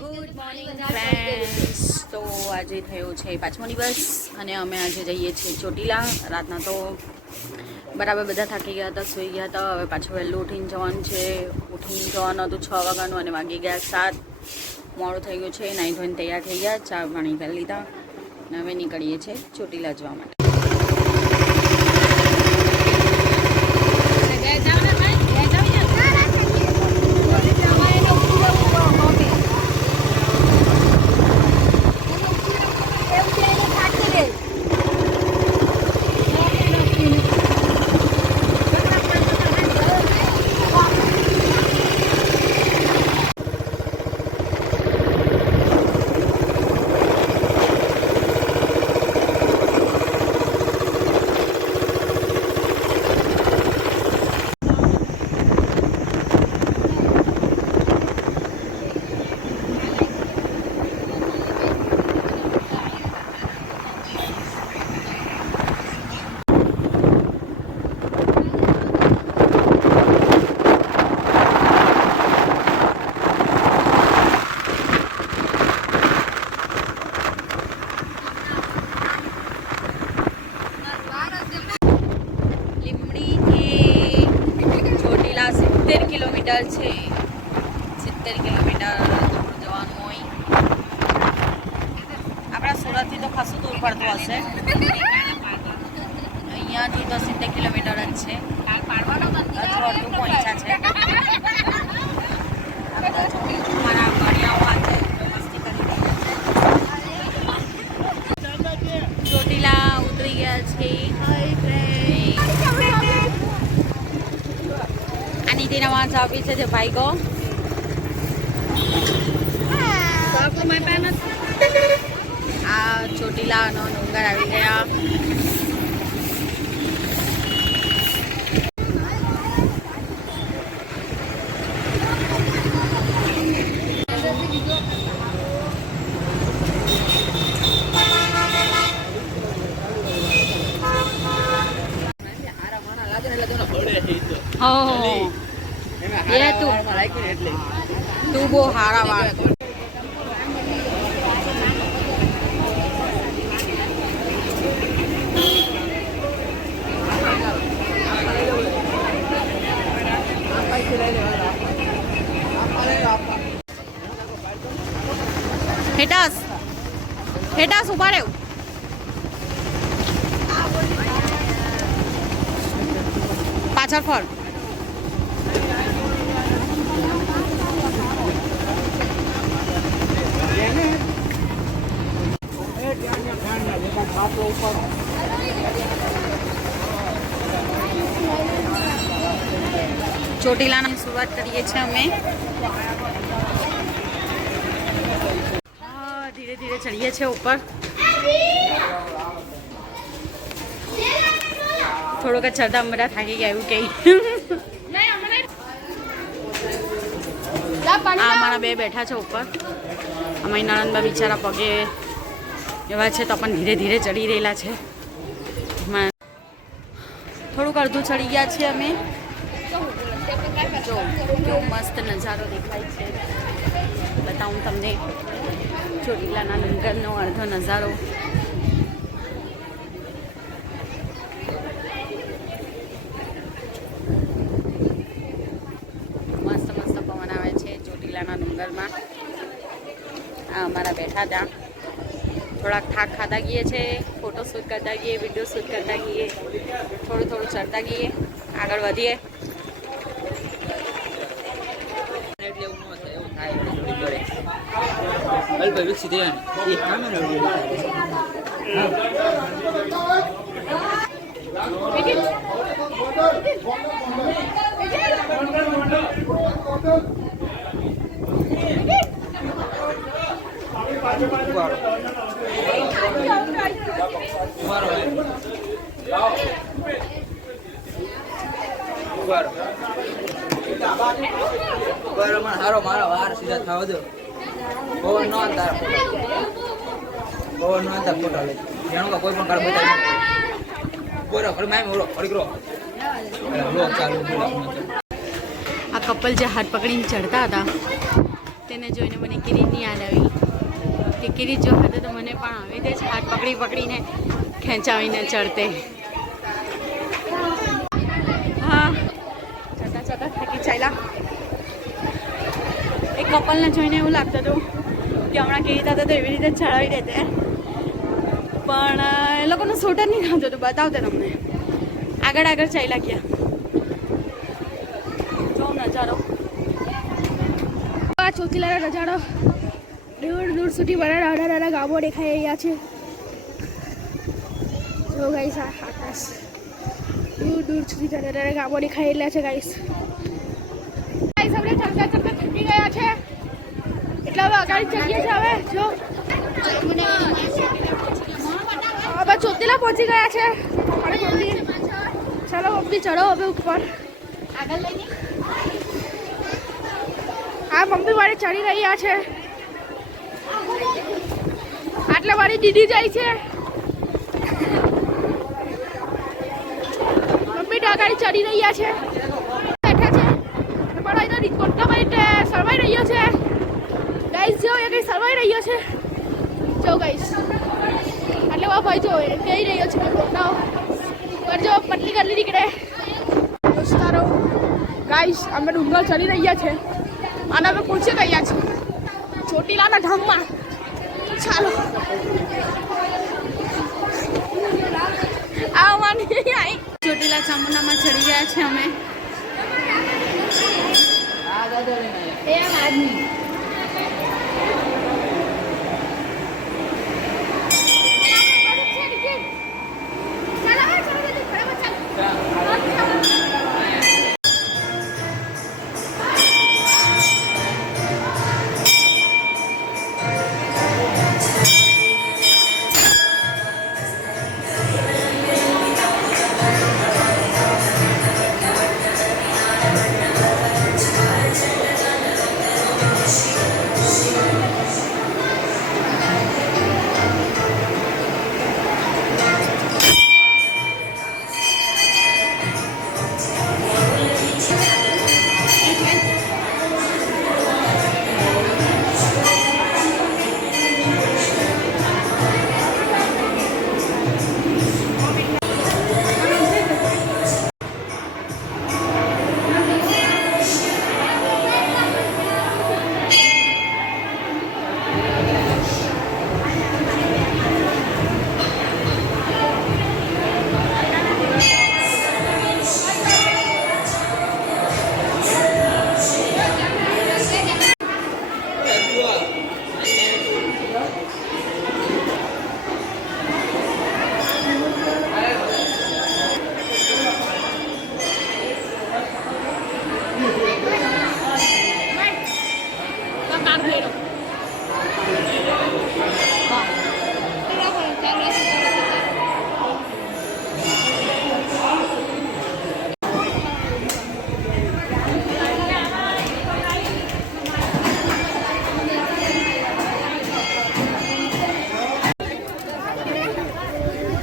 Good morning friends. તો આજે થયો છે 5મો દિવસ અને અમે આજે જઈએ છીએ ચોટીલા. રાતના તો બરાબર બધા થાકી ગયા હતા, સૂઈ ગયા હતા. હવે પાછું વહેલું ઉઠીને જવાનું છે. ઉઠીને જવાનું હતું 6 વાગ્યાનું અને વાગી ગયા 7. મોડું થઈ ગયું છે. નાહી ધોઈને તૈયાર થઈ ગયા, ચા પાણી કરી લીધા અને હવે નીકળીએ છીએ ચોટીલા જવા માટે. કિલોમીટર છે, 70 કિલોમીટર જવાનું હોય. આપણા સુરતથી તો ખાસું દૂર પડતું હશે. અહીંયાથી તો 70 કિલોમીટર જ છે. અડધું પહોંચ્યા છે. મારા ભણિયાઓ આજે મસ્તી કરી રહ્યા છે. ચોટીલા ઉતરી ગયા છે. Tina wants to visit the Paigo. Chotila નો ડુંગર આવી ગયા. ये तू बो हारा वाળ. હેટાસ ઉભા રહેવું. પાછળ ફળ. ચોટીલાની શરૂઆત કરીએ છીએ અમે. ધીરે ધીરે ચડીએ છીએ ઉપર. થોડોક ચડતા બધા થાકી ગયા એવું કઈ. મારા બે બેઠા છે ઉપર. અમારી નણંદબા બિચારા પગે એવા છે તો પણ ધીરે ધીરે ચડી રહેલા છે. થોડુંક અડધું ચડી ગયા છીએ અમે. જો કેવો મસ્ત નજારો દેખાય છે. બતાવું તમને ચોટીલાના ડુંગરનો અડધો નજારો. મસ્ત મસ્ત પવન આવે છે ચોટીલાના ડુંગરમાં. આ અમારા બેઠા ત્યાં થોડાક થાક ખાતા ગઈએ છે. ફોટો શૂટ કરતા ગઈએ, વિડીયો શૂટ કરતા ગઈએ, થોડું થોડું ચડતા ગઈએ, આગળ વધીએ. હારો મારા વાર સીધા થવા દો. પવન નો અંતર ફોટા લે જાણો કોઈ પણ કાર બતાવી બોરો પર મેં ઓરો અડીકરો લો ચાલુ. આ કપલ જે હાથ પકડીને ચડતા હતા તેને જોઈને મને કિરીટની યાદ આવી કે કિરીટ જો હતો તો મને પણ આવી રીતે જ હાથ પકડી પકડીને ખેંચાવીને ચડતે. હા, ચડતા ચડતા થાકી ચાલ્યા. એ કપલને જોઈને એવું લાગતું હતું કે હમણાં કિરીટ હતો તો એવી રીતે ચડાવી દેતે, પણ એ લોકોનું શૂટ જ નહીં થતું હતું. બતાવતે તમને આગળ આગળ ચાલ્યા ગયા. જો નજારો, આ ચોટીલાનો નજારો, દૂર દૂર સુધી બધા નાના નાના ગામો દેખાઈ રહ્યા છે. જો ગાઈસ, આ આકાશ, દૂર દૂર સુધી નાના નાના ગામો દેખાઈ રહ્યા છે ગાઈસ. ગાઈસ આપણે ચડતા ચડતા થકી ગયા છે એટલે હવે આગળ ચડીએ છીએ. હવે જો હવે ચોટીલા પહોંચી ગયા છે. ચાલો મમ્મી ચડો હવે ઉપર. આગળ લઈને હા, મમ્મી વાળી ચડી રહ્યા છે. આટલા વાળી દીદી જાય છે. મમ્મી ડાગાડી ચડી રહ્યા છે. બેઠા છે પણ અહીંનો રિકોર્ડનો ભાઈ સર્વાઈ રહ્યો છે. ગાઈસ જો એ કંઈ સર્વાઈ રહ્યો છે. જો ગાઈસ એટલે વા ભાઈ જો એ કહી રહ્યો છે કે પોતાઓ કરજો પટલી કરી નીકળે. દોસ્તારો ગાઈસ અમે ડુંગર ચડી રહ્યા છે અને અમે પહોંચી ગયા છીએ ચોટીલાના ધામમાં. ચાલો આવવાની આવી. ચોટીલા ચામુંડામાં ચડી ગયા છે અમે. એમ આદમી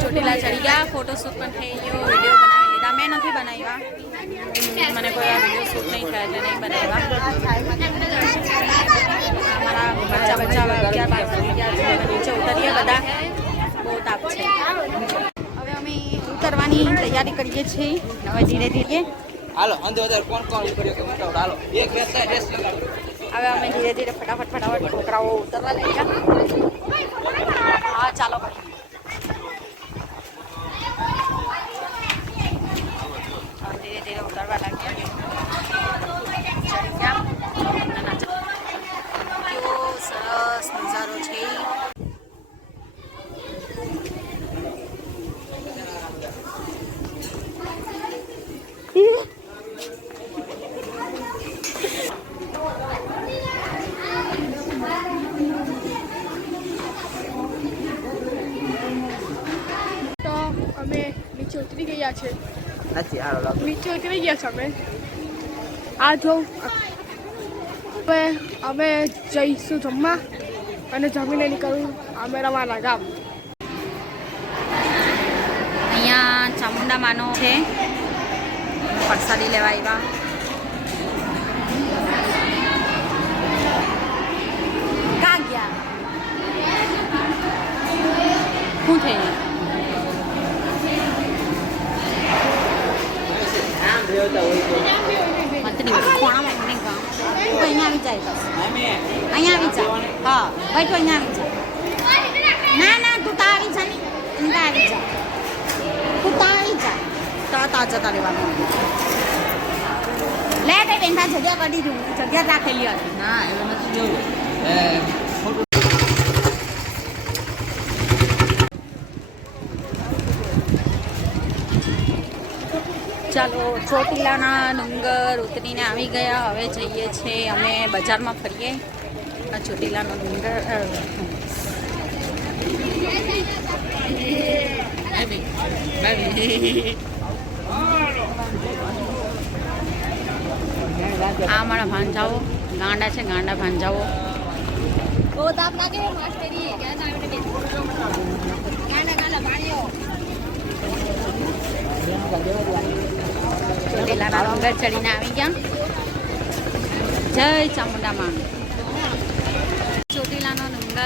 ચોટીલા ચડી ગયા. ફોટોશૂટ પણ થઈ ગયો, વિડીયો બનાવી લીધા. મેં નથી બનાવ્યા, મને કોઈ વિડીયો શૂટ નહીં થયા એટલે નહીં બનાવ્યા. અમારા બચ્ચા વાગ્યા 12 નીચે ઉતરીએ બધા. બહુ તાપ છે. હવે અમે ઉતરવાની તૈયારી કરીએ છીએ. હવે ધીરે ધીરે હાલો અંદર કોણ કોણ કર્યો કે મોટા હાલો એક બેસા ડ્રેસ લગાડો. હવે અમે ધીરે ધીરે ફટાફટ છોકરાઓ ઉતરવા લાગ્યા. હા ચાલો ધીરે ધીરે ઉતરવા લાગ્યા. કેવો સરસ નજારો છે. અમે નીચે ઉતરી ગયા છે. નીચે ઉતરી ગયા છે અમે. આ જો હવે અમે જઈશું જમવા અને જમીને નીકળવું અમે રવાના ગામ. અહીંયા ચામુંડા માનો છે. પ્રસાદી લેવા આવ્યા. અહીંયા આવી જા હા ભાઈ તું અહીંયા આવી જા ના ના તું તા આવી જા ની અહીંયા આવી જા તું તા આવી જા તા જતા રહેવાનું લે તે બેન પાસે જગ્યા કરી દીધું જગ્યા રાખેલી હતી ના એવું નથી જોયું ખોટું ચાલો ચોટીલાના ડુંગર ઉતરીને આવી ગયા હવે જઈએ છીએ અમે બજારમાં ફરીએ આ ચોટીલાનો ડુંગર આ અમારા ભાંજાઓ ગાંડા છે ગાંડા ભાંજાઓ ચોટીલાના ડુંગર ચડીને આવી ગયા જય ચામુંડામાં ચોટીલાનો ડુંગર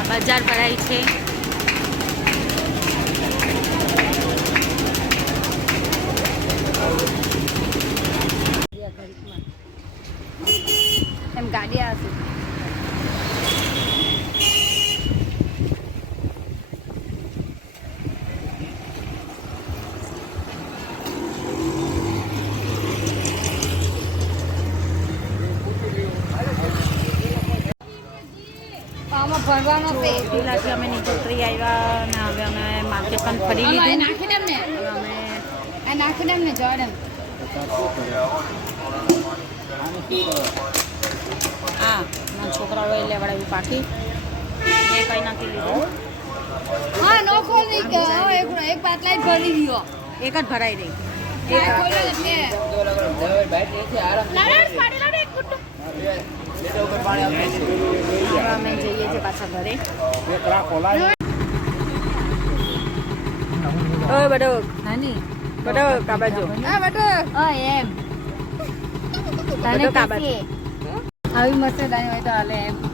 આ બજાર ભરાય છે એમ ગાડી આવશે ચોટીલાથી અમે નીચે ઉતરી આવ્યા અને હવે અમે માર્કેટ પણ ફરી લીધું હવે અમે હા મારા છોકરાઓએ લેવડાવ્યું પાકી મેં કંઈ નથી લીધું એક જ ભરાઈ રહી હવે અમે જઈએ છીએ પાછા ઘરે ઓય બડો નાની બડો કાબાજો બડો કાબાજો આવી મસ્ત દાણી હોય તો હાલે એમ